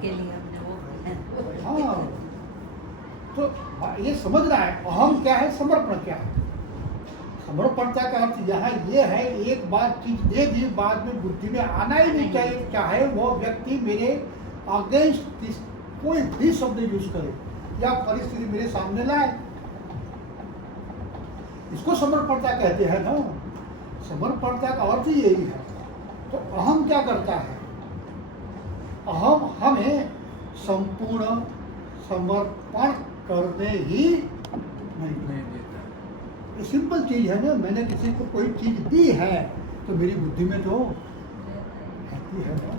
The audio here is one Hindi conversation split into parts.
के लिए हमने वो किया। हाँ, तो ये समझना है अहम क्या है, समर्पण क्या है। समर्पणता का अर्थ यहाँ ये है, एक बार चीज दे दी, बाद में बुद्धि में आना ही नहीं चाहिए, चाहे वो व्यक्ति मेरे अगेंस्ट कोई भी शब्द यूज करे या परिस्थिति मेरे सामने लाए, इसको समर्पणता कहते हैं ना। समर्पणता का अर्थ ही यही है। तो अहम क्या करता है, अहम हमें संपूर्ण समर्पण करने ही नहीं देता। ये सिंपल चीज है ना, मैंने किसी को कोई चीज दी है तो मेरी बुद्धि में तो रहती है ना।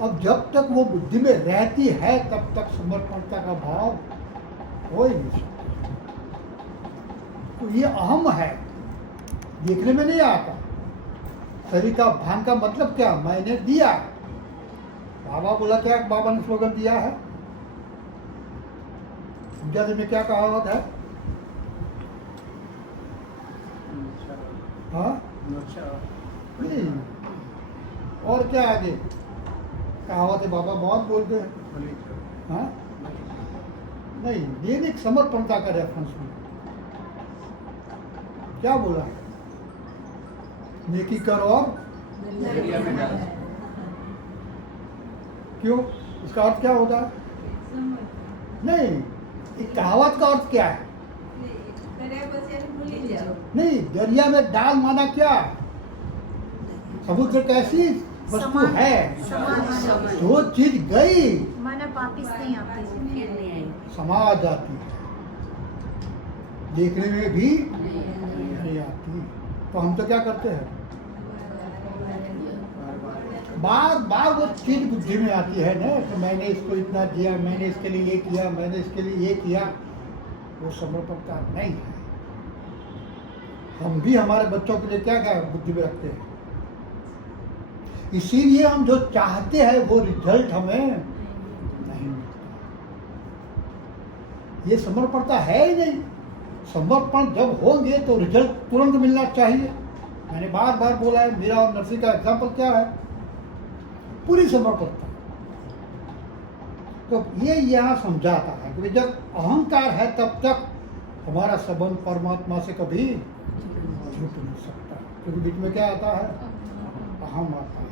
अब जब तक वो बुद्धि में रहती है तब तक समर्पणता का भाव हो ही नहीं सकता। तो ये अहम है, देखने में नहीं आता। शरीर का भान का मतलब क्या, मैंने दिया। बाबा बोला क्या, बाबा ने स्लोगन दिया है, पंजाबी में क्या कहावत है, हाँ नहीं, और क्या आगे कहावत है, बाबा बहुत बोलते हैं। हाँ नहीं, ये एक समर्पणता का रेफरेंस में क्या बोला है, नेकी कर और क्यों, इसका अर्थ क्या होता है? नहीं, एक कहावत का अर्थ क्या है? नहीं, दरिया में डाल माना क्या, समुद्र कैसी वस्तु है, जो चीज गई माना वापिस नहीं आती, समा जाती है, देखने में भी नहीं आती। तो हम तो क्या करते हैं, बार बार वो चीज बुद्धि में आती है ना कि मैंने इसको इतना दिया, मैंने इसके लिए ये किया, मैंने इसके लिए ये किया। वो समर्पणता नहीं है। हम भी हमारे बच्चों के लिए क्या क्या बुद्धि में रखते हैं, इसीलिए हम जो चाहते हैं वो रिजल्ट हमें नहीं मिलता। ये समर्पणता है ही नहीं। समर्पण जब होंगे तो रिजल्ट तुरंत मिलना चाहिए। मैंने बार बार बोला है, मेरा और नरसिंह का एग्जाम्पल क्या है, पूरी समर्पणता। तो ये यहाँ समझाता है कि जब अहंकार है तब तक हमारा संबंध परमात्मा से कभी छूट नहीं सकता, क्योंकि बीच में क्या आता है, अहम आता है।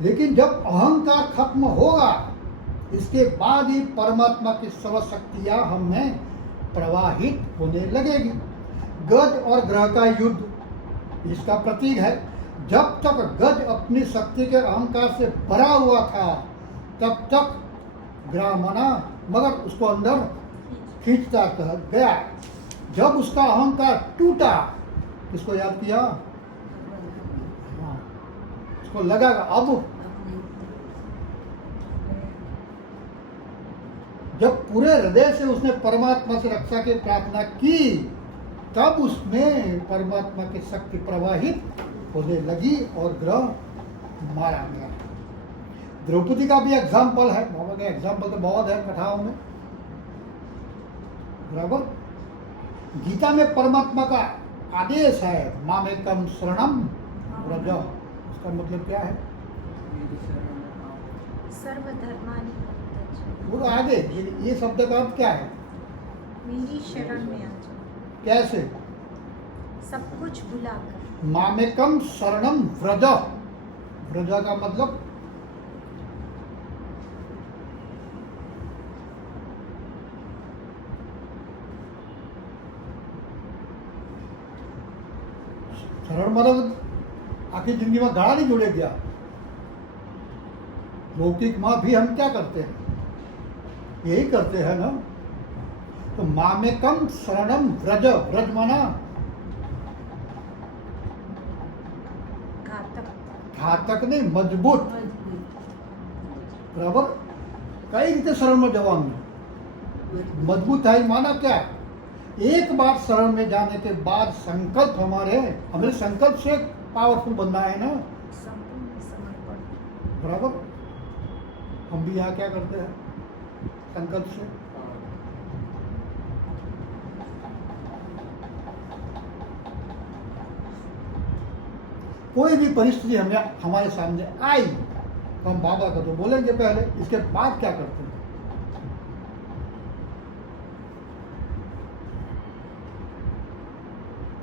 लेकिन जब अहंकार खत्म होगा, इसके बाद ही परमात्मा की सर्वशक्तियां हम में प्रवाहित होने लगेगी। गज और ग्रह का युद्ध इसका प्रतीक है। जब तक गज अपनी शक्ति के अहंकार से भरा हुआ था तब तक ग्रह मना मगर उसको अंदर खींचता गया। जब उसका अहंकार टूटा, किसको याद किया, उसको लगा अब जब पूरे हृदय से उसने परमात्मा से रक्षा की प्रार्थना की, तब उसमें परमात्मा की शक्ति प्रवाहित होने लगी और ग्रह मारा गया। द्रौपदी का भी एग्जाम्पल है, बाबा का एग्जाम्पल तो बहुत है कथाओं में, बराबर। गीता में परमात्मा का आदेश है, मामेकम शरणम व्रज। उसका मतलब क्या है, सर्वधर्मानि परित्यज्य। वो तो आगे ये शब्द का अर्थ क्या है, मेरी शरण में आ जाओ, कैसे, सब कुछ भुलाकर। मामेकम शरणम व्रज। व्रज का मतलब शरण मतलब आखिर जिंदगी में गाड़ा नहीं जोड़े गया। लौकिक माँ भी हम क्या करते हैं, यही करते हैं ना। तो मामेकम शरणम व्रज, व्रज माना घातक नहीं, मजबूत, बराबर। कई रीते शरण में जवान मजबूत है, माना क्या, एक बार शरण में जाने के बाद संकल्प हमारे संकल्प से पावरफुल बनना है ना, संपूर्ण समर्पण। बराबर। हम भी यहाँ क्या करते हैं, संकल्प से कोई भी परिस्थिति हमें हमारे सामने आई, हम बाबा का तो बोलेंगे पहले, इसके बाद क्या करते हैं।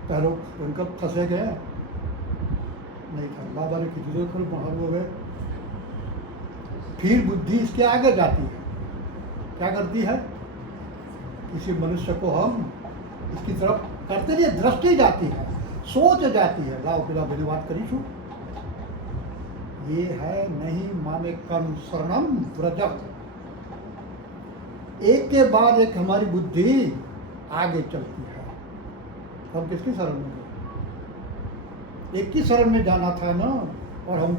पहले उनका फंसे गए नहीं था, बाबा ने किसी से फिर बाहर हो गए। फिर बुद्धि इसके आगे जाती है, क्या करती है, किसी मनुष्य को हम इसकी तरफ करते नहीं, दृष्टि जाती है, सोच जाती है, लाओ पिला मेरी बात करी छू, ये है नहीं माने कर्म शरणम व्रजम। एक के बाद एक हमारी बुद्धि आगे चलती है। हम किसकी शरण में गए, एक की शरण में जाना था ना, और हम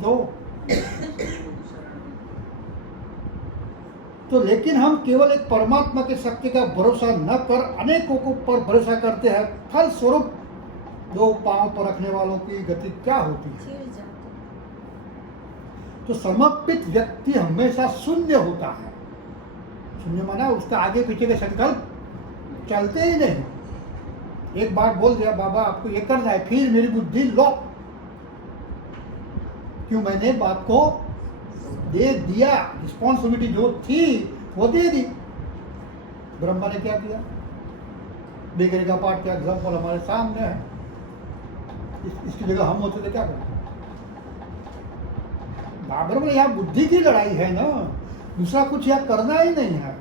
तो लेकिन हम केवल एक परमात्मा के शक्ति का भरोसा न कर अनेकों को पर भरोसा करते हैं। फल स्वरूप दो पांव पर रखने वालों की गति क्या होती है। चिढ़ जाते। तो समर्पित व्यक्ति हमेशा शून्य होता है। शून्य माना उसका आगे पीछे के संकल्प चलते ही नहीं। एक बार बोल दिया बाबा आपको ये करना है, फिर मेरी बुद्धि लो, क्यों मैंने बाप को दे दिया, रिस्पॉन्सिबिलिटी जो थी वो दे दी। ब्रह्मा ने क्या किया, बेगरी का पाठ का एग्जाम्पल हमारे सामने है। इसकी जगह हम होते थे क्या करते। बाबर में यहाँ बुद्धि की लड़ाई है ना, दूसरा कुछ यहाँ करना ही नहीं है,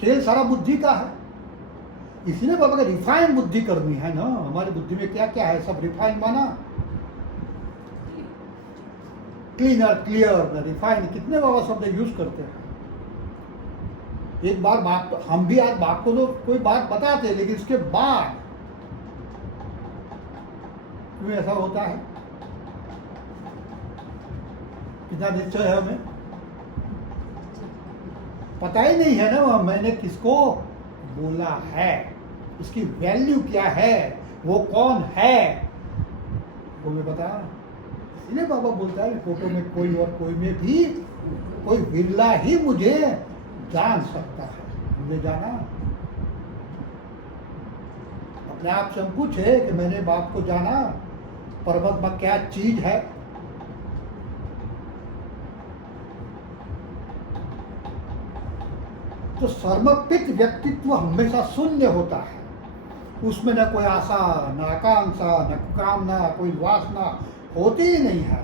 खेल सारा बुद्धि का है। इसलिए बाबा का रिफाइन बुद्धि करनी है ना। हमारी बुद्धि में क्या क्या है, सब रिफाइन माना, क्लीनर, क्लियर, रिफाइन, कितने बाबा शब्द यूज करते हैं। एक बार बात, हम भी आज बाप को तो कोई बात बताते हैं, लेकिन इसके बाद क्यों ऐसा होता है, कितना निश्चय है हमें पता ही नहीं है ना, मैंने किसको बोला है, इसकी वैल्यू क्या है, वो कौन है, वो मैं बता। इसलिए बाबा बोलता है फोटो में कोई और कोई में भी कोई बिरला ही मुझे जान सकता है। मुझे जाना अपने आप से हम पूछे कि मैंने बाप को जाना, परमात्मा क्या चीज है। तो समर्पित व्यक्तित्व हमेशा शून्य होता है, उसमें न कोई आशा, न आकांक्षा, न कामना, कोई वासना होती ही नहीं है।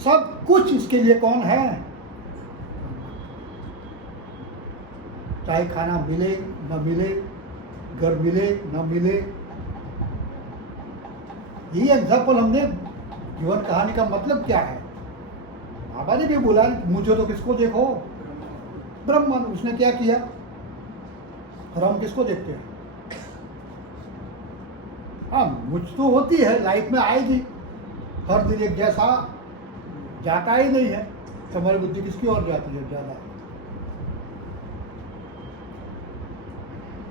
सब कुछ इसके लिए कौन है, चाहे खाना मिले न मिले, घर मिले न मिले। ये एग्जाम्पल हमने जीवन कहानी का मतलब क्या है। बाबा ने भी बोला मुझे तो किसको देखो, ब्रह्मन। उसने क्या किया, और हम किसको देखते हैं। हाँ मुझ तो होती है, लाइफ में आएगी, हर दिन एक जैसा जाता ही नहीं है। तो हमारी बुद्धि किसकी ओर जाती है ज्यादा।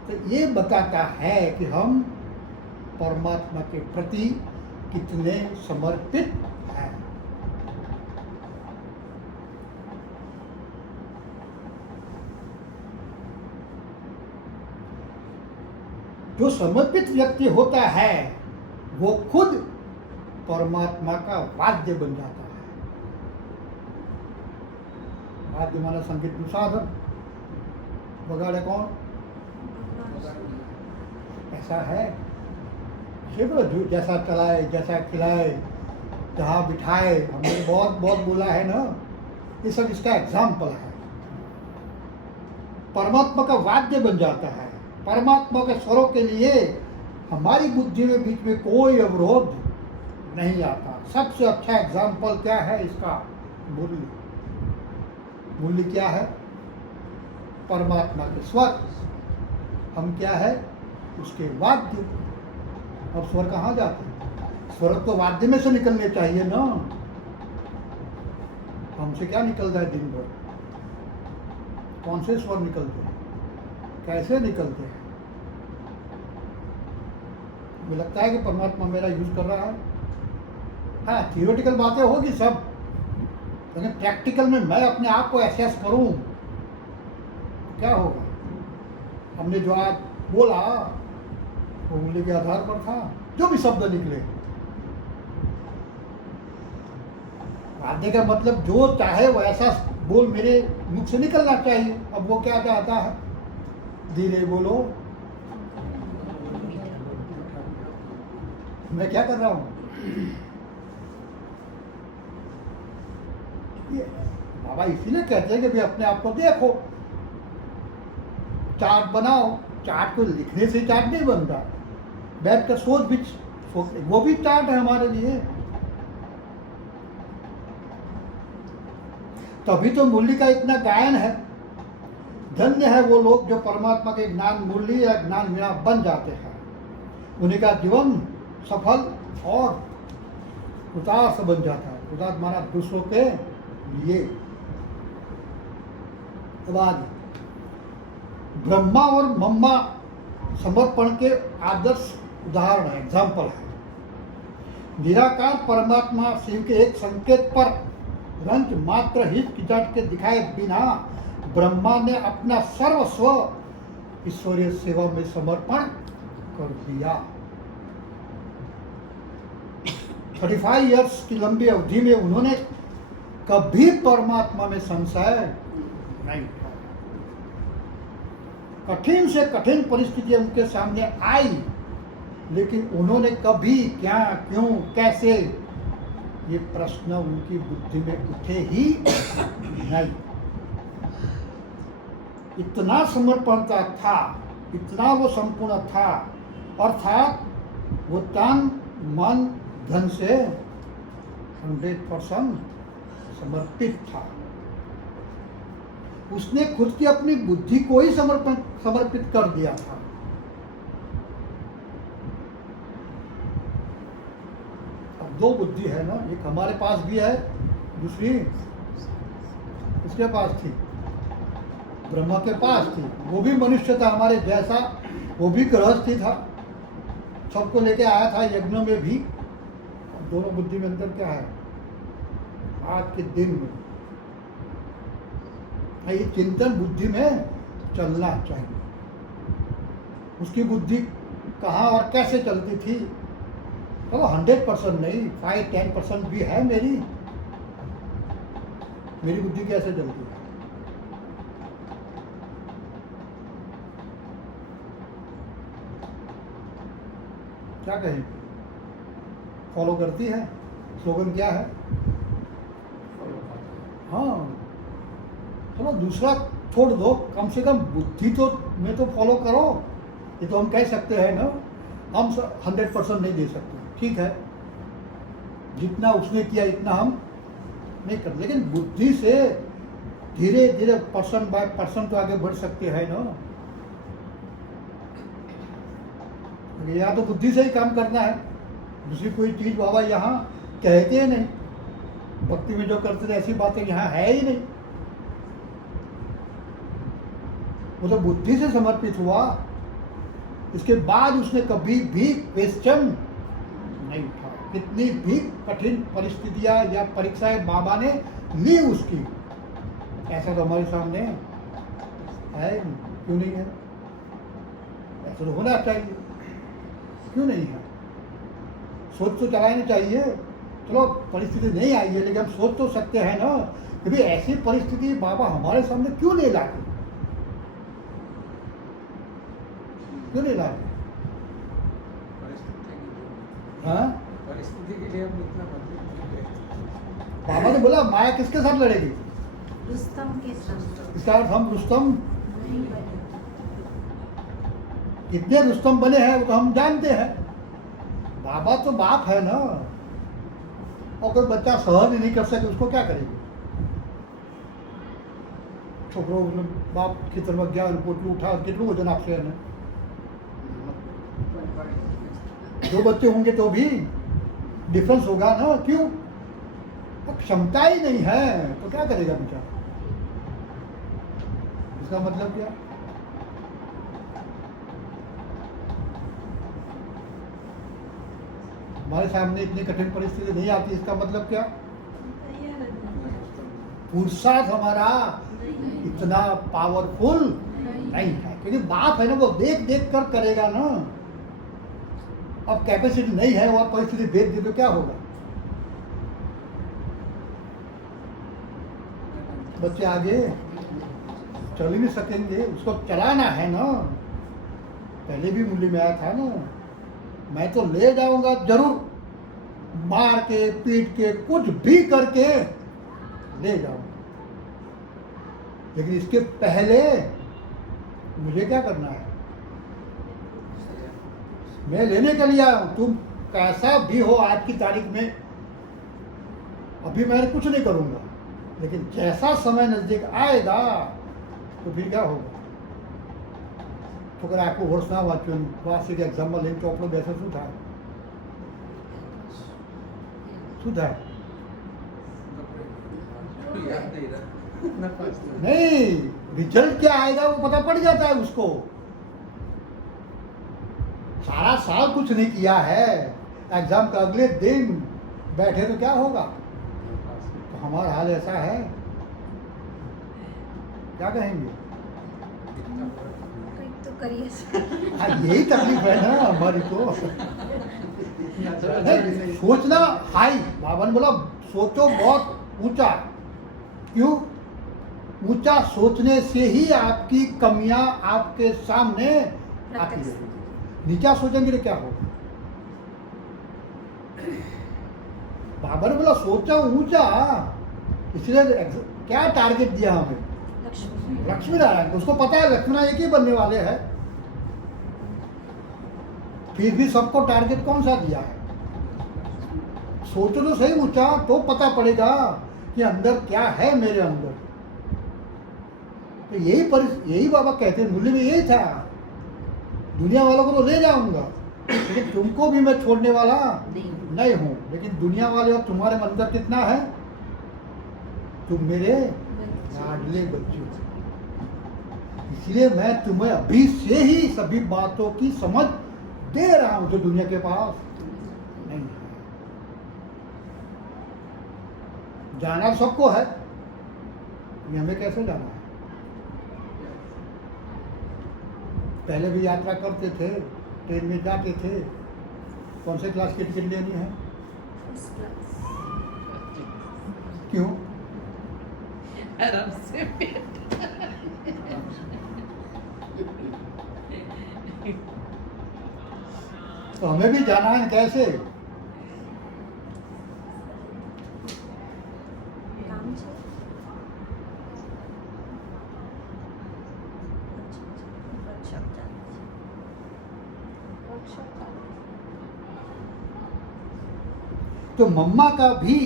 तो ये बताता है कि हम परमात्मा के प्रति कितने समर्पित हैं। जो समर्पित व्यक्ति होता है वो खुद परमात्मा का वाद्य बन जाता है। वाद्य माना संगीत साधन, बगाड़े कौन, ऐसा है जो जैसा चलाए, जैसा खिलाए, जहाँ बिठाए, हमने बहुत बहुत बोला है ना, ये सब इसका एग्जाम्पल है। परमात्मा का वाद्य बन जाता है। परमात्मा के स्वरों के लिए हमारी बुद्धि में बीच में कोई अवरोध नहीं आता। सबसे अच्छा एग्जाम्पल क्या है इसका, मूल्य। मूल्य क्या है, परमात्मा के स्वर, हम क्या है उसके वाद्य। अब स्वर कहाँ जाते हैं, स्वर तो वाद्य में से निकलने चाहिए ना। हमसे क्या निकलता है दिन भर, कौन से स्वर निकलते हैं, कैसे निकलते हैं। मुझे लगता है कि परमात्मा मेरा यूज कर रहा है। हाँ थियोरेटिकल बातें होगी सब, लेकिन प्रैक्टिकल में मैं अपने आप को एसेस करूं क्या होगा। हमने जो आज बोला वो मूल्य के आधार पर था, जो भी शब्द निकले। आज्ञा का मतलब जो चाहे वैसा बोल मेरे मुख से निकलना चाहिए। अब वो क्या चाहता है? धीरे बोलो। मैं क्या कर रहा हूँ? बाबा इसीलिए कहते हैं कि भाई अपने आप को देखो, चार्ट बनाओ। चार्ट को लिखने से चार्ट नहीं बनता, बैठ कर सोच भी वो भी चार्ट है हमारे लिए। तभी तो मुरली का इतना गायन है। धन्य है वो लोग जो परमात्मा के ज्ञान मुरली या ज्ञान वीणा बन जाते हैं। उन्हीं का जीवन सफल और कृतार्थ बन जाता है। कृतार्थ माना दूसरों के लिए। अब आगे ब्रह्मा और मम्मा समर्पण के आदर्श उदाहरण है, एग्जाम्पल है। निराकार परमात्मा शिव के एक संकेत पर रंच मात्र हिचकिचाहट के दिखाए बिना ब्रह्मा ने अपना सर्वस्व ईश्वरीय सेवा में समर्पण कर दिया। 35 इयर्स की लंबी अवधि में उन्होंने कभी परमात्मा में संशय नहीं किया। कठिन से कठिन परिस्थितियां उनके सामने आई, लेकिन उन्होंने कभी क्या, क्यों, कैसे ये प्रश्न उनकी बुद्धि में उठे ही नहीं। इतना समर्पणता था, इतना वो संपूर्ण था, अर्थात वो तन मन धन से 100% समर्पित था। उसने खुद की अपनी बुद्धि को ही समर्पित कर दिया था। अब दो बुद्धि है ना, एक हमारे पास भी है, दूसरी इसके पास थी, ब्रह्मा के पास थी। वो भी मनुष्य था हमारे जैसा, वो भी गृहस्थी था, सबको लेके आया था यज्ञ में भी। दोनों बुद्धि में अंतर क्या है? आज के दिन में ये चिंतन बुद्धि में चलना चाहिए। उसकी बुद्धि कहाँ और कैसे चलती थी? तो 100% नहीं, 5-10% भी है मेरी बुद्धि कैसे चलती है? क्या कहें? फॉलो करती है? स्लोगन क्या है? हाँ, चलो दूसरा छोड़ दो, कम से कम बुद्धि तो में तो फॉलो करो। ये तो हम कह सकते हैं ना, हम 100% नहीं दे सकते, ठीक है, जितना उसने किया इतना हम नहीं कर, लेकिन बुद्धि से धीरे धीरे पर्सन बाय पर्सन तो आगे बढ़ सकते हैं ना। या तो बुद्धि से ही काम करना है, दूसरी कोई चीज बाबा यहाँ कहते हैं नहीं। भक्ति में जो करते थे ऐसी बातें यहाँ है ही नहीं। वो तो बुद्धि से समर्पित हुआ, इसके बाद उसने कभी भी क्वेश्चन नहीं उठा। कितनी भी कठिन परिस्थितियां या परीक्षाएं बाबा ने ली उसकी, ऐसा तो हमारे सामने है, क्यों नहीं है? ऐसा तो होना चाहिए, क्यों नहीं है? सोच तो चलानी चाहिए। चलो परिस्थिति नहीं आई है, लेकिन हम सोच तो सकते हैं ना कि भाई ऐसी परिस्थिति बाबा हमारे सामने क्यों नहीं लाते, क्यों नहीं लाते? हाँ, परिस्थिति के लिए हम इतना बाबा ने बोला माया किसके साथ लड़ेगी? रुस्तम के साथ। इसका अर्थ हम रुस्तम नहीं बने। कितने रुस्तम बने हैं वो तो हम जानते हैं। बाबा तो बाप है ना, और कोई बच्चा सहन ही नहीं कर सके उसको क्या करेगी? छोकरों बाप की तरफ गया, पोटली उठा, कितने वजन आपसे है? 2 बच्चे होंगे तो भी डिफरेंस होगा ना, क्यों? क्षमता ही नहीं है तो क्या करेगा बेचारा? इसका मतलब क्या? हमारे सामने इतनी कठिन परिस्थिति नहीं आती, इसका मतलब क्या? पुरुषार्थ हमारा इतना पावरफुल नहीं है, क्योंकि बाप है ना, वो देख देख कर करेगा ना। अब कैपेसिटी नहीं है और परिस्थिति भेज दी तो क्या होगा? बच्चे आगे चल ही नहीं सकेंगे, उसको चलाना है ना। पहले भी मूल्य में आया था ना, मैं तो ले जाऊंगा जरूर, मार के पीट के कुछ भी करके ले जाऊंगा, लेकिन इसके पहले मुझे क्या करना है? मैं लेने के लिए आया हूं। तुम कैसा भी हो आज की तारीख में, अभी मैं कुछ नहीं करूंगा, लेकिन जैसा समय नजदीक आएगा तो फिर क्या होगा? છોકરા આખું વર્ષ ના વાંચ્યું, વાર્ષિક એક્ઝામમાં લઈને ચોપડો બેસે, શું થાય? શું થાય? याद नहीं रहा नहीं, रिजल्ट क्या आएगा वो पता पड़ जाता है उसको। सारा साल कुछ नहीं किया है, एग्जाम का अगले दिन बैठे तो क्या होगा? तो हमारा हाल ऐसा है, क्या कहेंगे? કંઈક તો કરીએ છીએ. हाँ, यही तकलीफ है ना हमारी को। नहीं, सोचना हाई, बाबा ने बोला सोचो बहुत ऊंचा। क्यों? ऊंचा सोचने से ही आपकी कमियां आपके सामने आती है। नीचा सोचेंगे तो क्या होगा? बाबा ने बोला सोचा ऊंचा, इसलिए क्या टारगेट दिया हमें? લક્ષ્મી. लक्ष्मी नारायण। उसको पता है लक्ष्मी नारायण एक ही बनने वाले हैं, फिर भी सबको टारगेट कौन सा दिया है? सोचो तो सही ऊंचा, तो पता पड़ेगा कि अंदर क्या है मेरे अंदर। तो यही बाबा कहते हैं, मूल्य में यही था। दुनिया वालों को तो ले जाऊंगा, लेकिन तुमको भी मैं छोड़ने वाला नहीं हूं। लेकिन दुनिया वाले और तुम्हारे अंदर कितना है? तुम मेरे लाडले बच्चे हो। इसलिए मैं तुम्हें अभी से ही सभी बातों की समझ दे रहा हूं जो दुनिया के पास नहीं है। जाना सबको है, ये हमें कैसे जाना है? पहले भी यात्रा करते थे, ट्रेन में जाते थे, कौन से क्लास की टिकट लेनी है? First class. क्यों? आराम से तो हमें भी जाना है कैसे? કામ છે. વર્કશોપ ચાલે છે. વર્કશોપ ચાલે છે. तो मम्मा का भी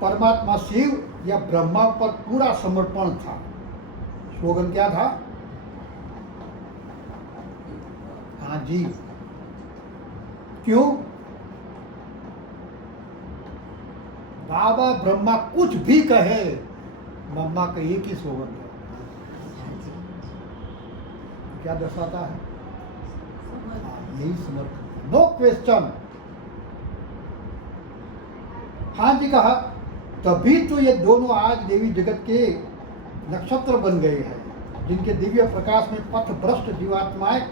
परमात्मा शिव या ब्रह्मा पर पूरा समर्पण था। स्लोगन क्या था? हाँ जी। क्यों? बाबा ब्रह्मा कुछ भी कहे, मम्मा का एक ही स्लोगन है। क्या दर्शाता है? हाँ, यही समर्पण, नो क्वेश्चन। हाँ जी कहा, तभी तो ये दोनों आज देवी जगत के नक्षत्र बन गए हैं, जिनके दिव्य प्रकाश में पथ भ्रष्ट जीवात्माएं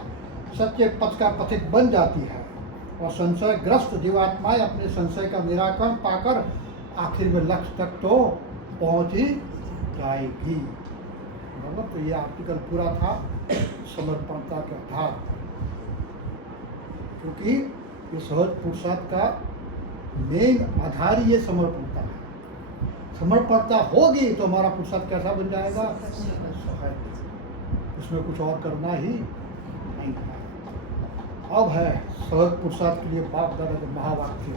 सच्चे पथ का पथिक बन जाती है, और संशयग्रस्त जीवात्माएं अपने संशय का निराकरण पाकर आखिर में लक्ष्य तक तो पहुंच ही जाएगी। मतलब तो ये आर्टिकल पूरा था समर्पणता के आधार पर, क्योंकि ये सहज पुरुषार्थ का मेन आधार ये समर्पणता है। समर्पणता होगी तो हमारा पुरुषार्थ कैसा बन जाएगा? सहज। उसमें कुछ और करना ही नहीं है। अब है सहज पुरुषार्थ के लिए बाप दादा के महावाक्य।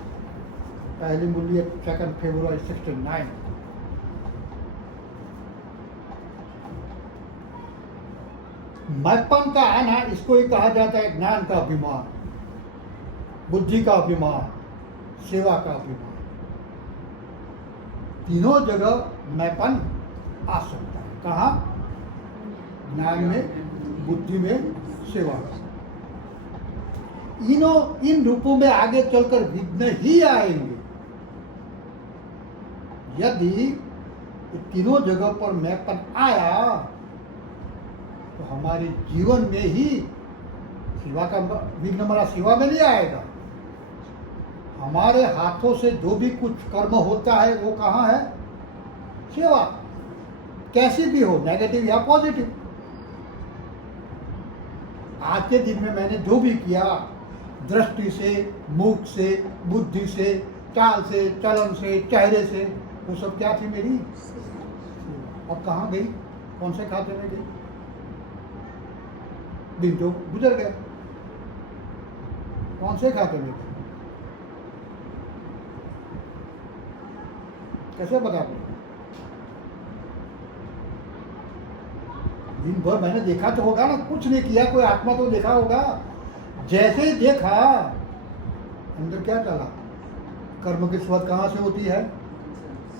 पहली मूल्य 2 फरवरी 69। मैपन का आना, इसको ही कहा जाता है ज्ञान का अभिमान, बुद्धि का अभिमान, सेवा का अभिमान। तीनों जगह मैपन आ सकता है। कहाँ? ज्ञान में, बुद्धि में, सेवा में। इन रूपों में आगे चलकर विघ्न ही आएंगे। यदि ये तीनों जगह पर मैपन आया तो हमारे जीवन में ही सेवा का विघ्न हमारा सेवा में नहीं आएगा। हमारे हाथों से जो भी कुछ कर्म होता है वो कहाँ है? सेवा। कैसी भी हो, नेगेटिव या पॉजिटिव। आज के दिन में मैंने जो भी किया, दृष्टि से, मुख से, बुद्धि से, चाल से, चलन से, चेहरे से, वो सब क्या थी मेरी? अब कहाँ गई? कौन से खाते में गई? दिन तो गुजर गए, कौन से खाते में गई? कैसे बता दो? दिन भर मैंने देखा तो होगा ना, कुछ नहीं किया, कोई आत्मा तो देखा होगा। जैसे ही देखा, अंदर क्या चला? कर्म की शुरुआत कहाँ से होती है?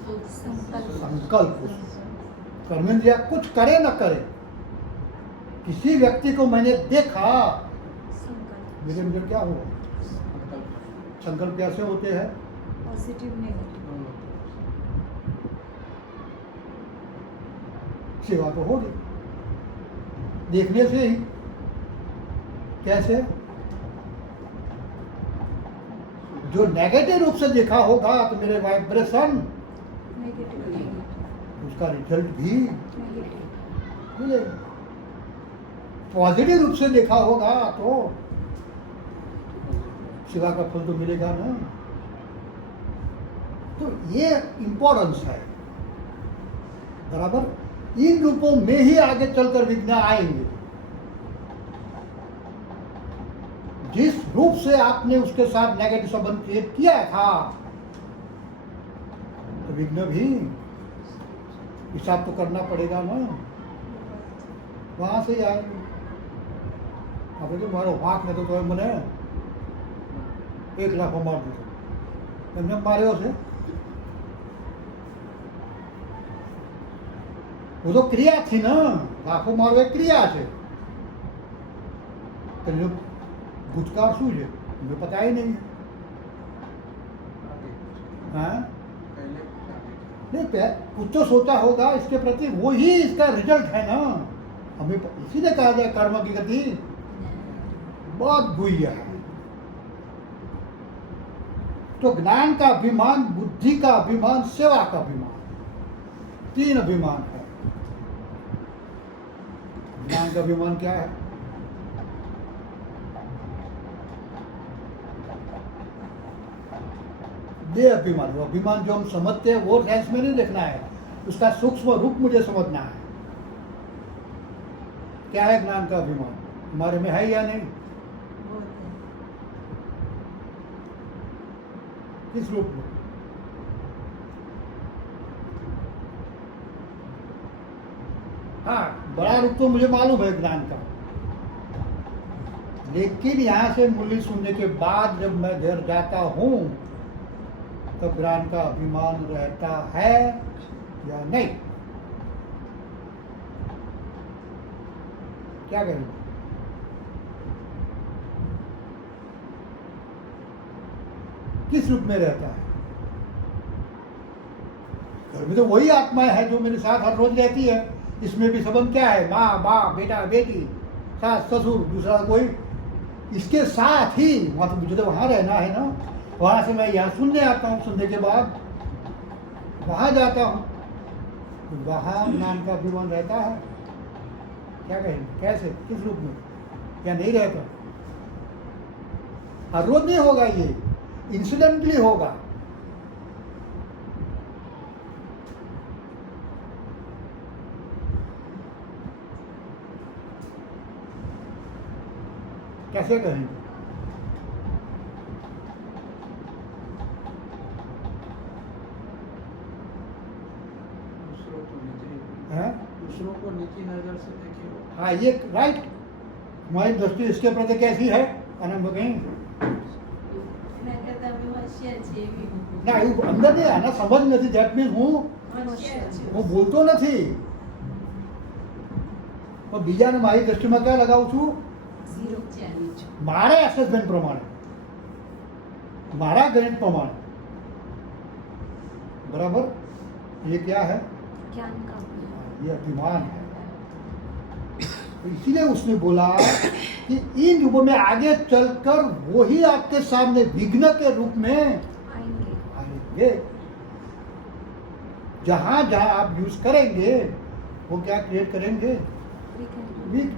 संकल्प। कर्मेंद्रिया कुछ करे न करे, किसी व्यक्ति को मैंने देखा, मेरे अंदर क्या होगा? संकल्प कैसे होते हैं? Positive negative. सेवा तो होगी देखने से ही। कैसे? जो नेगेटिव रूप से देखा होगा तो मेरे वाइब्रेशन, नेगेटिव उसका रिजल्ट भी नेगेटिव। मिलेगा। पॉजिटिव रूप से देखा होगा तो सेवा का फल तो मिलेगा ना। तो ये इंपॉर्टेंस है, बराबर। इन रूपों में ही आगे चलकर विघ्न आएंगे। जिस रूप से आपने उसके साथ नेगेटिव संबंध क्रिएट किया था, तो विघ्न भी हिसाब तो करना पड़ेगा ना, वहां से ही आएंगे। अब तो मारो हाथ में तो मैंने 1 लाख मार दिया, मारे उसे। वो तो क्रिया थी ना, लाखों मारो एक क्रिया છે। तो भूतकाल શું છે मुझे पता ही नहीं। हाँ नहीं, कुछ तो सोचा होगा इसके प्रति, वो ही इसका रिजल्ट है ना। हमें इसीलिए कहा जाए कर्म की गति बहुत गुह्य है। तो ज्ञान का अभिमान, बुद्धि का अभिमान, सेवा का अभिमान, 3 अभिमान है। ज्ञान का अभिमान क्या है? देह अभिमान। वो अभिमान जो हम समझते हैं वो सेंस में नहीं देखना है, उसका सूक्ष्म रूप मुझे समझना है। क्या है ज्ञान का अभिमान? हमारे में है या नहीं? किस रूप में? हाँ, बड़ा रूप तो मुझे मालूम है ज्ञान का, लेकिन यहाँ से मुरली सुनने के बाद जब मैं घर जाता हूँ तो ज्ञान का अभिमान रहता है या नहीं? क्या करें? किस रूप में रहता है? घर में तो वही आत्मा है जो मेरे साथ हर रोज रहती है। इसमें भी संबंध क्या है? माँ बाप, बेटा बेटी, सास ससुर, दूसरा कोई। इसके साथ ही वहाँ तो मुझे तो वहाँ रहना है ना। वहाँ से मैं यहाँ सुनने आता हूँ, सुनने के बाद वहाँ जाता हूँ, तो वहाँ ज्ञान का अभिमान रहता है। क्या कहेंगे? कैसे? किस रूप में? क्या नहीं रहता? हर रोज नहीं होगा, ये इंसिडेंटली होगा। कैसे कहेंगे? दूसरों को नीची नजर से देखिए। हाँ, ये राइट। हमारी दृष्टि इसके प्रति कैसी है? आनंद कहीं ना, એવું અંદર નહીં, આના સમજ નથી। ધેટ મીન્સ હું બોલતો નથી, પણ બીજાને મારી દ્રષ્ટિમાં ક્યાં લગાવું છું? મારા એસેસમેન્ટ પ્રમાણે, મારા ગણિત પ્રમાણે, बराबर। ये क्या है? ज्ञान का ये अभिमान है। तो इसीलिए उसने बोला कि इन रूपों में आगे चलकर वो ही आपके सामने विघ्न के रूप में आएंगे। जहां जहां आप यूज करेंगे वो क्या क्रिएट करेंगे? वीक।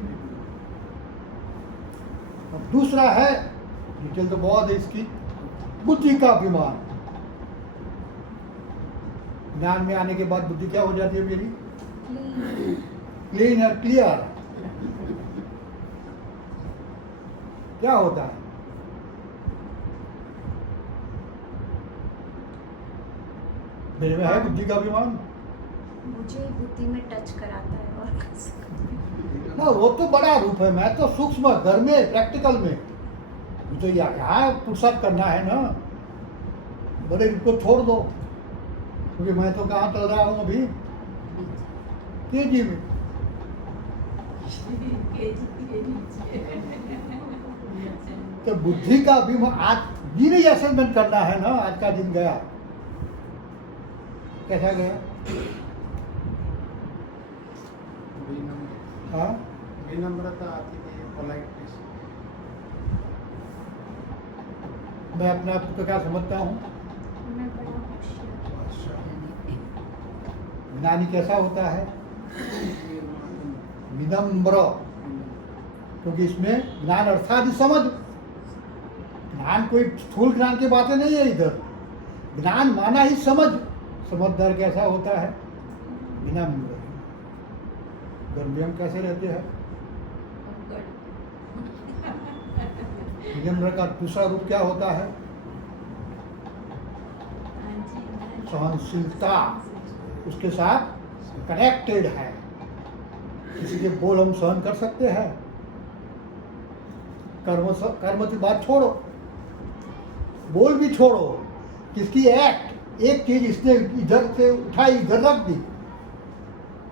और दूसरा है, डिटेल तो बहुत है इसकी, बुद्धि का अभिमान। ज्ञान में आने के बाद बुद्धि क्या हो जाती है मेरी? क्लीन और क्लियर। क्या होता है? मेरे में है बुद्धि का अभिमान मुझे बुद्धि में टच कराता है और ना, वो तो बड़ा रूप है। मैं तो सूक्ष्म, घर में, प्रैक्टिकल में। तो यहाँ पुरुषार्थ करना है ना, बड़े रूप को छोड़ दो, क्योंकि मैं तो कहाँ चल रहा हूँ अभी? केजी में। तो बुद्धि का अभिमान आज दिन ही असेसमेंट करना है ना। आज का दिन गया कैसा गया? हाँ, विनम्रता आती है, पोलाइटनेस। मैं अपने आप को क्या समझता हूँ? मैं बड़ा होशियार। ज्ञानी कैसा होता है? विनम्र। क्योंकि इसमें ज्ञान अर्थात ही समझ। ज्ञान कोई स्थूल ज्ञान की बातें नहीं है इधर। ज्ञान माना ही समझ। समझदार कैसा होता है? विनम्र। घर में हम कैसे रहते हैं? विनम्र का दूसरा रूप क्या होता है? सहनशीलता। उसके साथ कनेक्टेड है। किसी के बोल हम सहन कर सकते हैं? कर्म की बात छोड़ो, बोल भी छोड़ो, किसकी एक्ट, एक चीज इसने इधर से उठाई इधर रख दी,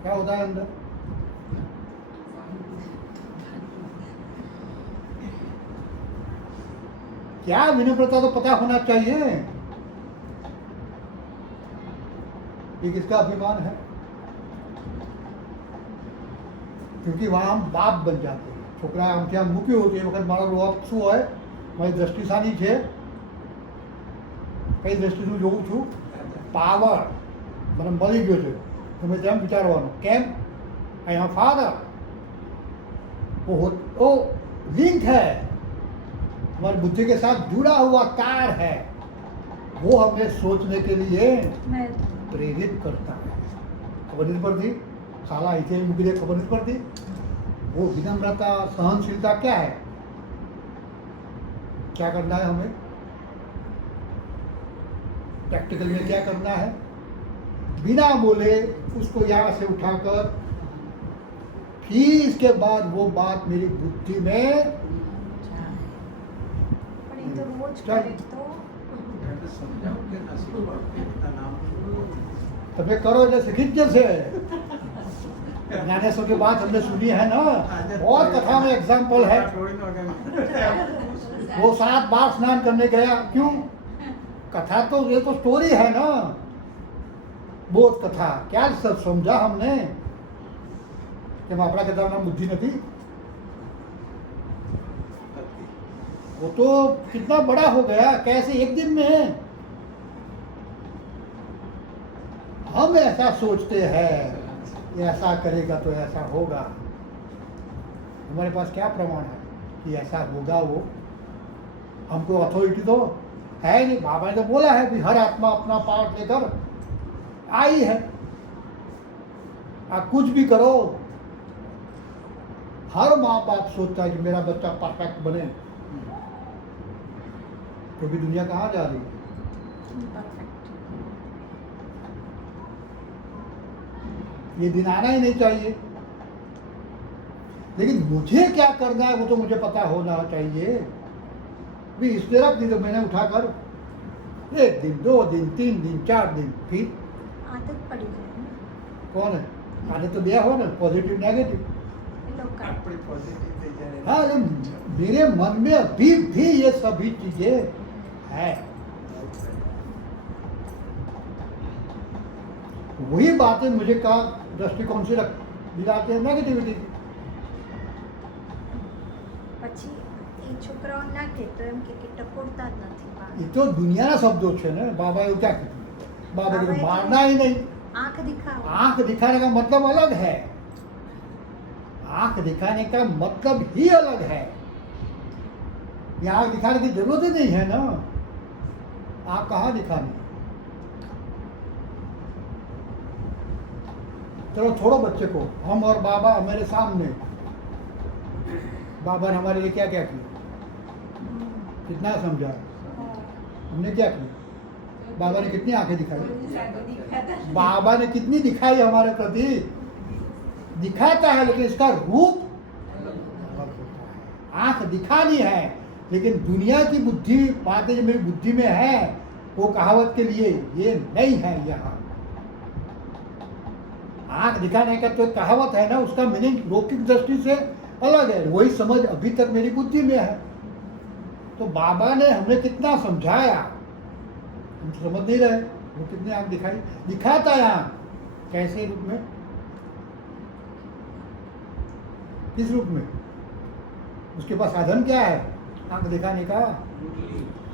क्या होता है अंदर? क्या विनम्रता तो पता होना चाहिए। ये किसका अभिमान है? क्योंकि वहां हम बाप बन जाते हैं। छोकरा हम ત્યાં મૂકી હોતી એ વખત મારો રોપ શું હોય? મારી દ્રષ્ટિ સાની છે? કઈ દ્રષ્ટિનું જોઉં છું? પાવર મને મળી ગયો છે, તમે તેમ વિચારવાનું કેમ? આઈ એમ ફાધર। वो लिंक है, हमारी बुद्धि के साथ जुड़ा हुआ तार है। वो हमें सोचने के लिए मैं प्रेरित करता है। खबर नहीं पड़ती, साला ऐसे ही मुझे खबर नहीं पड़ती। वो विनम्रता, सहनशीलता क्या है? क्या करना है हमें? प्रैक्टिकल में क्या करना है? बिना बोले उसको यहाँ से उठाकर फिर इसके बाद वो बात मेरी बुद्धि में પણ એ તો રોજ ચાલ। કરે તો समझाओ कि नसीब का नाम तब ये करो जैसे खींच जैसे। ज्ञानेश्वर की बात हमने सुनी है ना, बहुत कथा में एग्जाम्पल है। वो 7 बार स्नान करने गया, क्यों? कथा तो ये तो स्टोरी है ना, बोध कथा। क्या सब समझा हमने कि अपना कहता ना बुद्धि नहीं। वो तो कितना बड़ा हो गया, कैसे एक दिन में हम ऐसा सोचते हैं, ऐसा करेगा तो ऐसा होगा। हमारे पास क्या प्रमाण है कि ऐसा होगा? वो हमको अथॉरिटी तो है नहीं। बाबा ने तो बोला है कि हर आत्मा अपना पार्ट लेकर आई है। आप कुछ भी करो, हर माँ बाप सोचता है कि मेरा बच्चा परफेक्ट बने, क्योंकि दुनिया कहाँ जा रही है? परफेक्ट। ये दिन आना ही नहीं चाहिए। लेकिन मुझे क्या करना है वो तो मुझे पता होना चाहिए। भी इस तरफ नहीं तो मैंने उठाकर 1 दिन, 2 दिन, 3 दिन, 4 दिन, फिर आदत पड़ी है ना कौन है? आने तो दिया हो ना, पॉजिटिव नेगेटिव। ये लोग का अपनी पॉजिटिव पे जा रहे हैं। हाँ, मेरे मन में अभी भी ये सभी चीजें है। वही बातें मुझे का दृष्टिकोण से रख दिलाते हैं नेगेटिविटी। પછી એ છોકરાઓ નાખે તો એમ કે ટકોરતા જ નથી બહાર। ये तो दुनिया ना शब्दों से ना। बाबा ये क्या कहते हैं? बाबा को बाबा मारना ही नहीं। आंख दिखाओ। आंख दिखाने का मतलब अलग है। आंख दिखाने का मतलब ही अलग है। ये आंख दिखाने की जरूरत ही नहीं है ना। आप कहाँ दिखाने? चलो छोड़ो बच्चे को, हम और बाबा मेरे सामने, बाबा ने हमारे लिए क्या क्या किया, कितना समझा, हमने क्या किया, बाबा ने कितनी आंखें दिखाई, बाबा ने कितनी दिखाई हमारे प्रति, दिखाता है लेकिन इसका रूप अलग होता है। आंख दिखानी है लेकिन दुनिया की बुद्धि बातें जो मेरी बुद्धि में है वो कहावत के लिए ये नहीं है। यहाँ आंख दिखाने का तो कहावत है ना, उसका मीनिंग लौकिक दृष्टि से अलग है, वही समझ अभी तक मेरी बुद्धि में है। तो बाबा ने हमें कितना समझाया, हम समझ नहीं रहे, वो कितनी आंख दिखाई, दिखाता है आंख, कैसे रूप में, किस रूप में, उसके पास साधन क्या है आंख दिखाने का,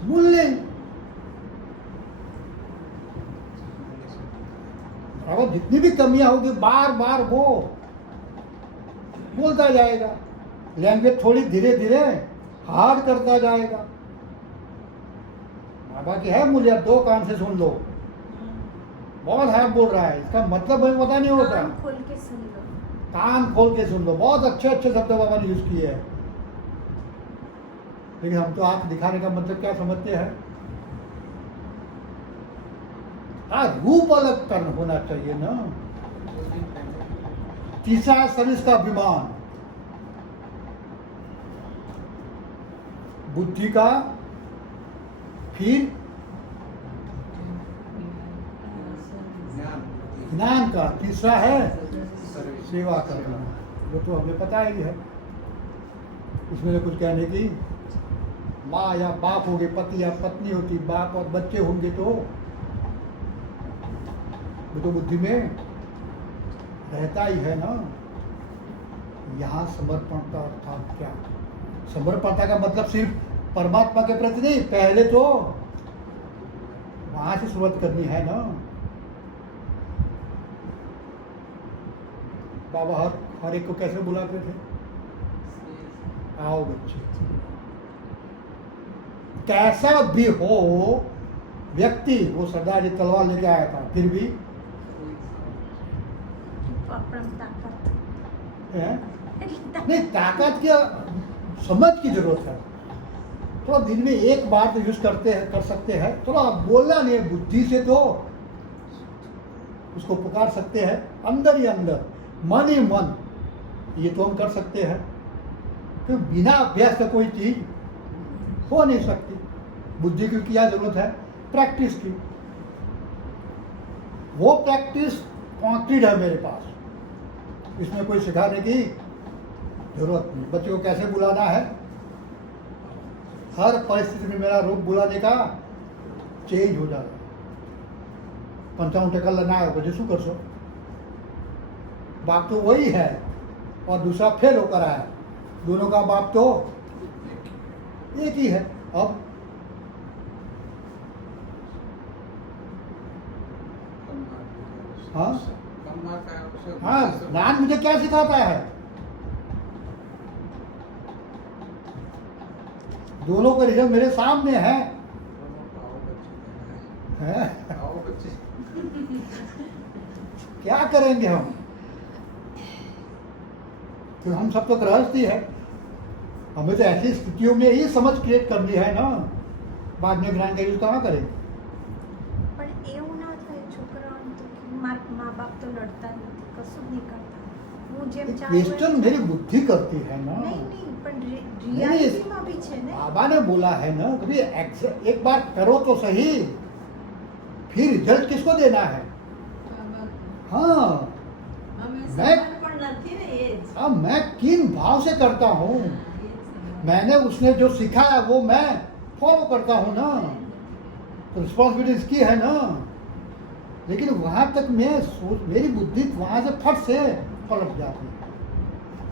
मूल्य। और जितनी भी कमियां होगी बार बार वो बोलता जाएगा, लैंग्वेज थोड़ी धीरे धीरे हार्ड करता जाएगा। बाबा की है मूल्य, दो कान से सुन लो, बहुत हार्ड बोल रहा है, इसका मतलब हमें पता नहीं होता। कान खोल के सुन लो, कान खोल के सुन लो, बहुत अच्छे अच्छे शब्द बाबा ने यूज किए हैं। लेकिन हम तो आंख दिखाने का मतलब क्या समझते हैं, रूप अलग करना होना चाहिए ना। तीसरा शरीर का अभिमान, बुद्धि का, फिर ज्ञान का, तीसरा है सेवा करना। वो तो हमें पता ही है, इसमें कुछ कहने की, माँ या बाप होंगे, पति या पत्नी होती, बाप और बच्चे होंगे, तो वो तो बुद्धि में रहता ही है ना। यहाँ समर्पण का अर्थात क्या, समर्पणता का मतलब सिर्फ परमात्मा के प्रति नहीं, पहले तो वहां से शुरुआत करनी है ना। बाबा हर एक को कैसे बुलाते थे, आओ बच्चे, कैसा भी हो व्यक्ति, वो सरदार जी तलवार लेके आया था, फिर भी अपना ताकत नहीं, ताकत की समझ की जरूरत है। तो दिन में एक बार तो यूज कर सकते हैं, चलो आप बोलना नहीं, बुद्धि से तो उसको पुकार सकते हैं, अंदर ही अंदर, मन ही मन, ये तो हम कर सकते हैं। तो बिना अभ्यास से कोई चीज हो नहीं सकती। बुद्धि की क्या जरूरत है, प्रैक्टिस की। वो प्रैक्टिस कॉन्क्रीट है मेरे पास, इसमें कोई सिखाने की जरूरत नहीं। बच्चे को कैसे बुलाना है, हर परिस्थिति में मेरा रूप बुलाने का चेंज हो जाता है। 55 ना आए बजे शू करशो, बाप तो वही है और दूसरा फेल होकर आया, दोनों का बाप तो एक ही है। अब हाँ हाँ, ज्ञान मुझे क्या सिखाता है, दोनों का रिजल्ट मेरे सामने है। क्या करेंगे हम, तो हम सब तो गृहस्थी है, हमें तो ऐसी स्थितियों में ही समझ क्रिएट करनी है ना, बाद में ज्ञान का यूज कहाँ करें। પણ એવું ના થાય છોકરાઓને તો કે મા બાપ તો લડતા નથી, કશું જ નહીં કરતા, હું જેમ ચાહું એમ क्वेश्चन मेरी बुद्धि करती है ना। નહીં નહીં પણ नहीं, रियलिटीમાં भी છે ને। बाबा ने बोला है ना, कभी एक बार करो तो सही, फिर रिजल्ट किसको देना है। हाँ, अब मैं किन भाव से करता हूँ, मैंने उसने जो सिखाया वो मैं फॉलो करता हूँ ना, तो रिस्पॉन्सिबिलिटी इसकी है ना। लेकिन वहां तक मेरी बुद्धि वहां से फट से पलट जाती है।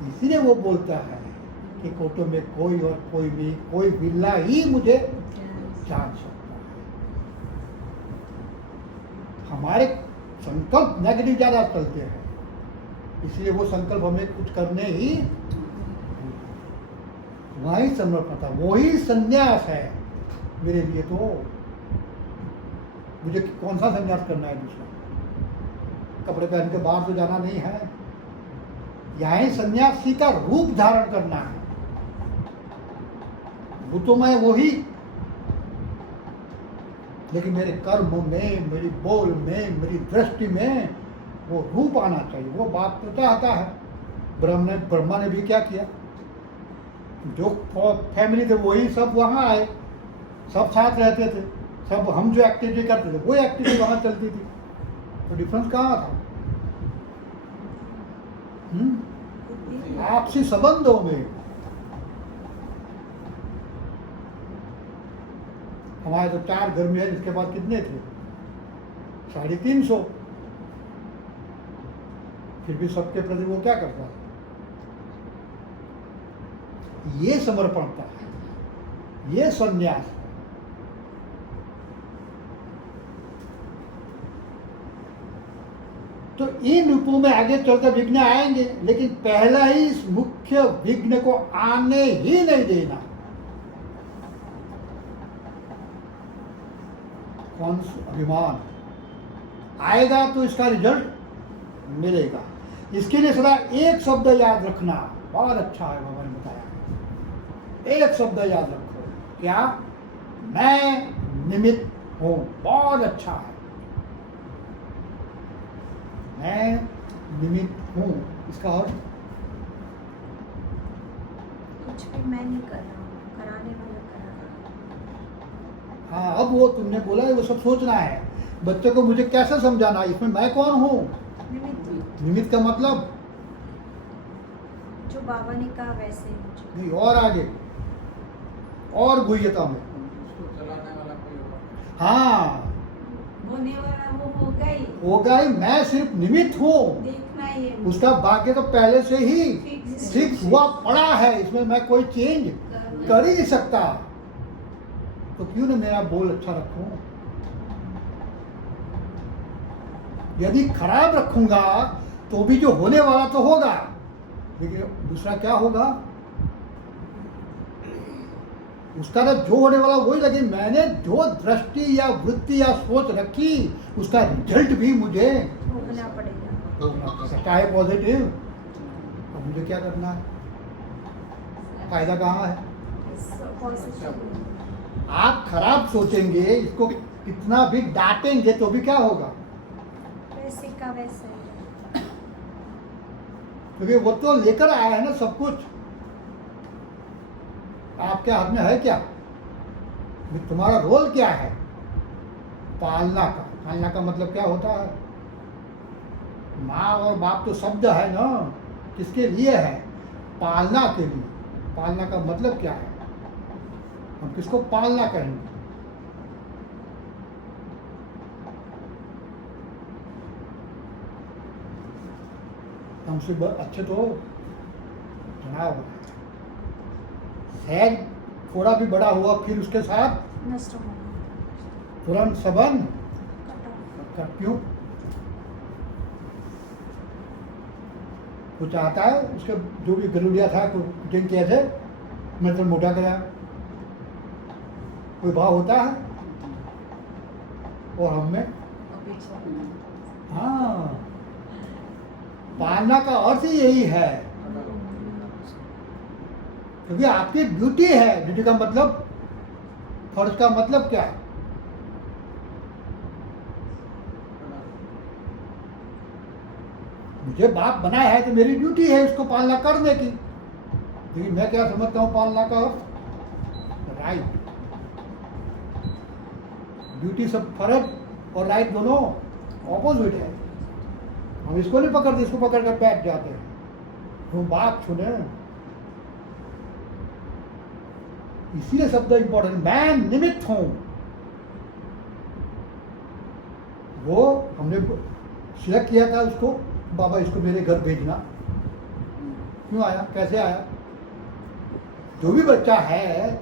इसीलिए वो बोलता है कि कोटो में कोई और कोई भी, कोई बिल्ला ही मुझे जान सकता है। हमारे संकल्प नेगेटिव ज़्यादा चलते हैं, इसलिए वो संकल्प हमें कुछ करने ही, वही समर्पण था, वही संन्यास है मेरे लिए। तो मुझे कौन सा संन्यास करना है दूसरा? कपड़े पहन के बाहर तो जाना नहीं है, यही सन्यासी का रूप धारण करना है। वो तो मैं वही, लेकिन मेरे कर्म में, मेरी बोल में, मेरी दृष्टि में वो रूप आना चाहिए। वो बात तो चाहता है। ब्रह्मा ने भी क्या किया, जो फैमिली थे वही सब वहाँ आए, सब साथ रहते थे, सब हम जो एक्टिविटी करते थे वो एक्टिविटी वहाँ चलती थी। तो डिफरेंस कहाँ था? आपसी संबंधों में। हमारे तो 4 घर में है, जिसके बाद कितने थे? 350। फिर भी सबके प्रति वो क्या करता है? ये समर्पणता है, ये संन्यास है। तो इन रूपों में आगे चलकर विघ्न आएंगे, लेकिन पहला ही इस मुख्य विघ्न को आने ही नहीं देना। कौन सा अभिमान आएगा तो इसका रिजल्ट मिलेगा। इसके लिए सदा एक शब्द याद रखना, बहुत अच्छा है, बाबा ने बताया। एक शब्द याद रखो, क्या? मैं निमित्त हूं। बहुत अच्छा है, मैं निमित्त हूं। इसका अर्थ कुछ भी मैं नहीं कर रहा हूँ, कराने वाला करा रहा है। हाँ, अब वो तुमने बोला है, वो सब सोचना है। बच्चे को मुझे कैसे समझाना, इसमें मैं कौन हूँ? निमित्त। निमित्त का मतलब जो बाबा ने कहा वैसे ही मुझे। नहीं, और आगे और गुह्यता में। उसको चलाने वाला कोई होगा। हाँ, होने वाला वो होगा ही, होगा ही, मैं सिर्फ निमित्त हूँ। देखना ही है। उसका भाग्य तो पहले से ही Fix फिक्स हुआ पड़ा है, इसमें मैं कोई चेंज कर ही नहीं सकता। तो क्यों ना मेरा बोल अच्छा रखूं? यदि खराब रखूंगा तो भी जो होने वाला तो होगा, लेकिन दूसरा क्या होगा? उसका तो जो होने वाला वही लगे। मैंने जो दृष्टि या वृत्ति या सोच रखी, उसका रिजल्ट भी मुझे भोगना पड़ेगा। भोगना पड़ेगा, चाहे पॉजिटिव। अब मुझे क्या करना है? फायदा कहाँ है? आप खराब सोचेंगे, इसको कितना भी डांटेंगे तो भी क्या होगा? वैसे का वैसे ही। क्योंकि वो तो लेकर आया है ना सब कुछ। आपके हाथ में है क्या? तुम्हारा रोल क्या है? पालना का। पालना का मतलब क्या होता है? माँ और बाप तो शब्द है ना, किसके लिए है? पालना के लिए। पालना का मतलब क्या है? हम किसको पालना कहेंगे? हमसे अच्छे तो जनाब है। सहज थोड़ा भी बड़ा हुआ फिर उसके साथ नष्ट होगा। तुरंत संबंध कटा। क्यों? वो चाहता है उसके जो भी गलूलिया था, कुकिंग किए थे, मैं तो मोटा गया। कोई भाव होता है? और हम में हाँ, पालना का अर्थ ही यही है। क्योंकि आपकी ड्यूटी है। ड्यूटी का मतलब, फर्ज का मतलब क्या है? मुझे बाप बनाया है तो मेरी ड्यूटी है उसको पालना करने की। लेकिन मैं क्या समझता हूँ पालना का अर्थ? राइट। ड्यूटी सब फर्ज और राइट दोनों ऑपोजिट है। हम इसको नहीं पकड़ते, इसको पकड़ कर बैठ जाते हैं। वो बात सुने, इसीलिए शब्द इंपॉर्टेंट। मैं निमित्त हूं। वो हमने सिलेक्ट किया था उसको, बाबा इसको मेरे घर भेजना। क्यों आया? कैसे आया? जो भी बच्चा है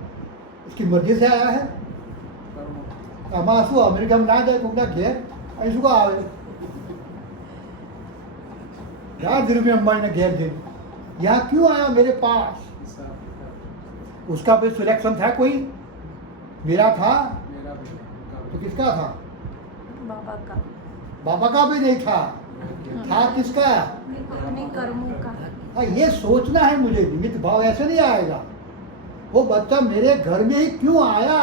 उसकी मर्जी से आया है। अमासु अमेरिका में ना जाए तो घेर ऐसु का आवे क्या धीरू अंबानी ने घेर दी, यहाँ क्यों आया मेरे पास? उसका भी सिलेक्शन था कोई? मेरा था मेरा भी नहीं, तो किसका था? बाबा का, बाबा का भी नहीं था, था किसका? अपने कर्मों का। हाँ, ये सोचना है मुझे, निमित्त भाव ऐसे नहीं आएगा। वो बच्चा मेरे घर में ही क्यों आया?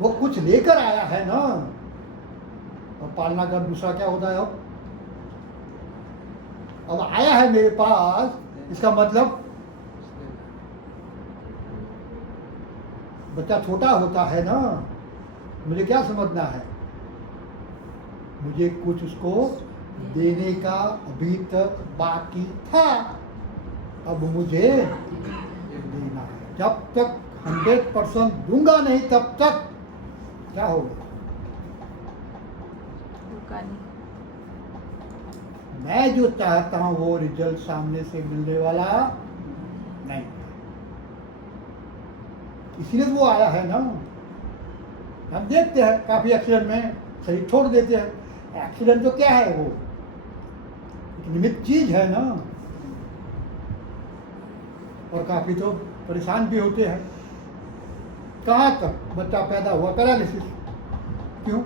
वो कुछ लेकर आया है ना। और पालना का दूसरा क्या होता है? अब आया है मेरे पास, इसका मतलब बच्चा छोटा होता है ना, मुझे क्या समझना है? मुझे कुछ उसको देने का अभी तक बाकी था, अब मुझे देना है। जब तक 100% दूंगा नहीं तब तक क्या होगा? रुका नहीं। मैं जो चाहता हूं वो रिजल्ट सामने से मिलने वाला नहीं, इसीलिए तो वो आया है ना। हम देखते हैं काफी एक्सीडेंट में शरीर छोड़ देते हैं। एक्सीडेंट तो क्या है? वो एक निमित्त चीज है ना। और काफी तो परेशान भी होते हैं। कहाँ तक बच्चा पैदा हुआ पैरालिसिस, क्यों?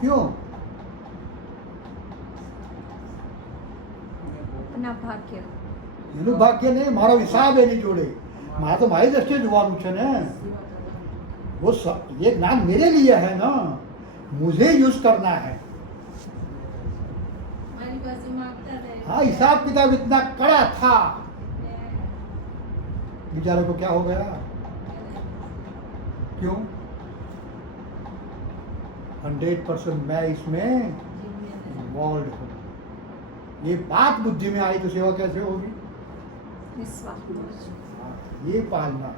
क्यों? अपना भाग्य। એનું ભાગ્ય નહીં, મારો હિસાબ એની જોડે, મારા તો મારી દ્રષ્ટિએ જોવાનું છે ને। वो ये ज्ञान मेरे लिए है ना, मुझे यूज करना है। મારી પાસે માગતા રહે. हाँ, हिसाब किताब इतना कड़ा था, बेचारे को क्या हो गया? क्यों? 100% मैं इसमें इन्वॉल्व हूँ। ये बात बुद्धि में आई तो सेवा कैसे होगी? निस्वार्थ। ये पालना।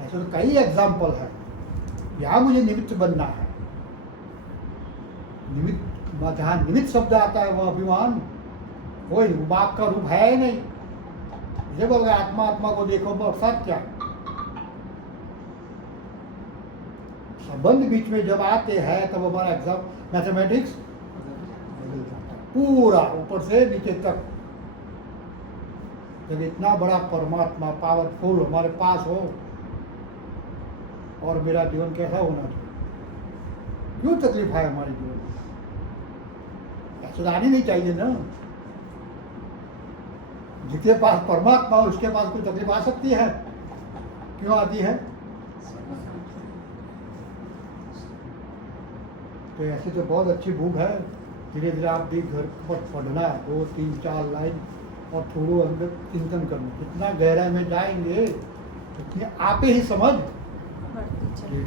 ऐसे तो कई एग्जाम्पल है। यहाँ मुझे निमित्त बनना है। निमित्त, जहाँ निमित्त शब्द आता है वो अभिमान, कोई बाप का रूप है ही नहीं। जब अगर आत्मा आत्मा को देखो तो अर्थात क्या? संबंध बीच में जब आते हैं तब हमारा एग्जाम मैथमेटिक्स बदल जाता है पूरा, ऊपर से नीचे तक। जब इतना बड़ा परमात्मा पावरफुल हमारे पास हो, और मेरा जीवन कैसा होना चाहिए? क्यों तकलीफ है हमारे जीवन में? सुधारनी नहीं चाहिए ना। जिसके पास परमात्मा हो उसके पास कोई तकलीफ आ सकती है? क्यों आती है? तो ऐसे तो बहुत अच्छी बुक है। धीरे धीरे आप भी घर पर पढ़ना, 2, 3, 4 लाइन, और थोड़ा अंदर चिंतन करना। जितना गहराई में जाएंगे उतनी आपे ही समझ बढ़ती चली।